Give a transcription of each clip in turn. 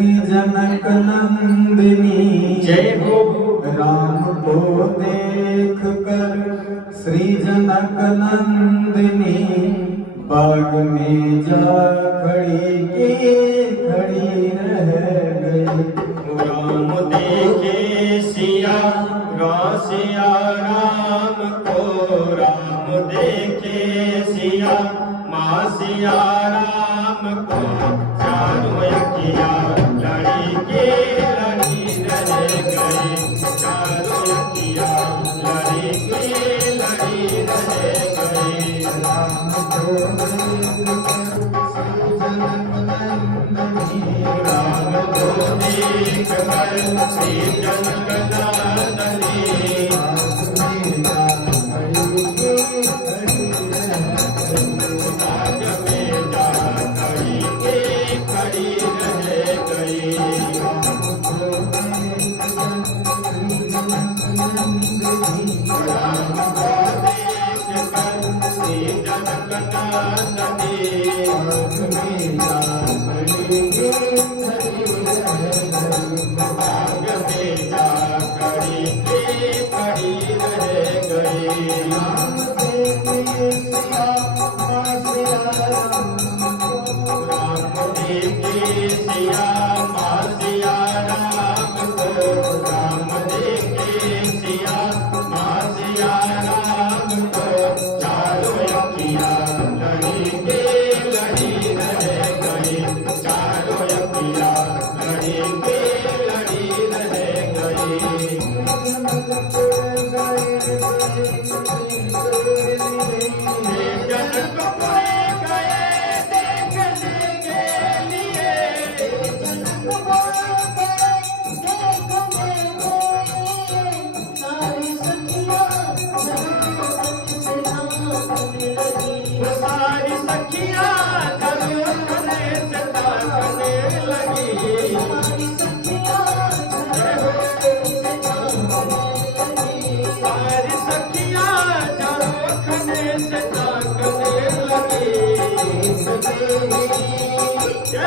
जनक नंदिनी जय हो। राम को देख कर श्री जनक नंदिनी बाग में जा खड़ी के खड़ी रह गई। राम देखे सिया रासिया राम को। राम देखे सिया मासिया Amen.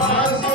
Mas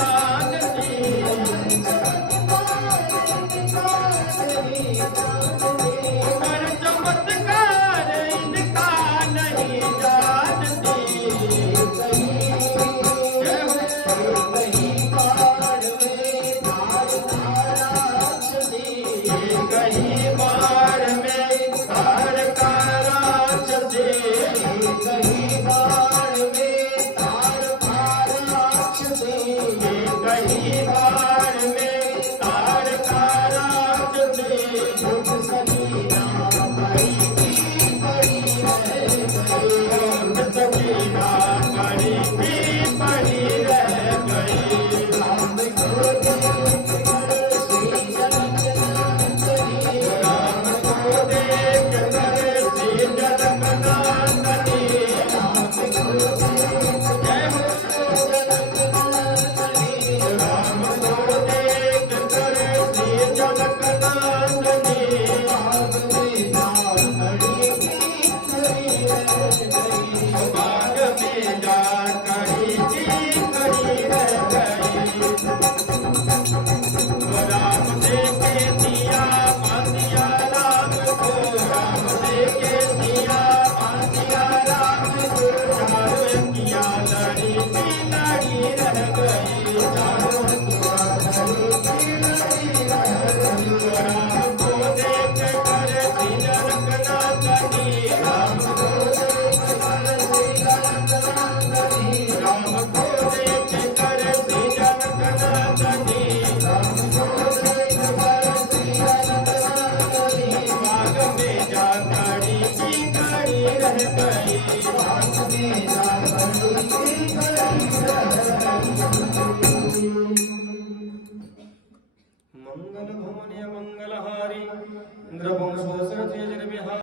Bye. मंगल भवन मंगलहारी इंद्र वंशोसर तेज विहार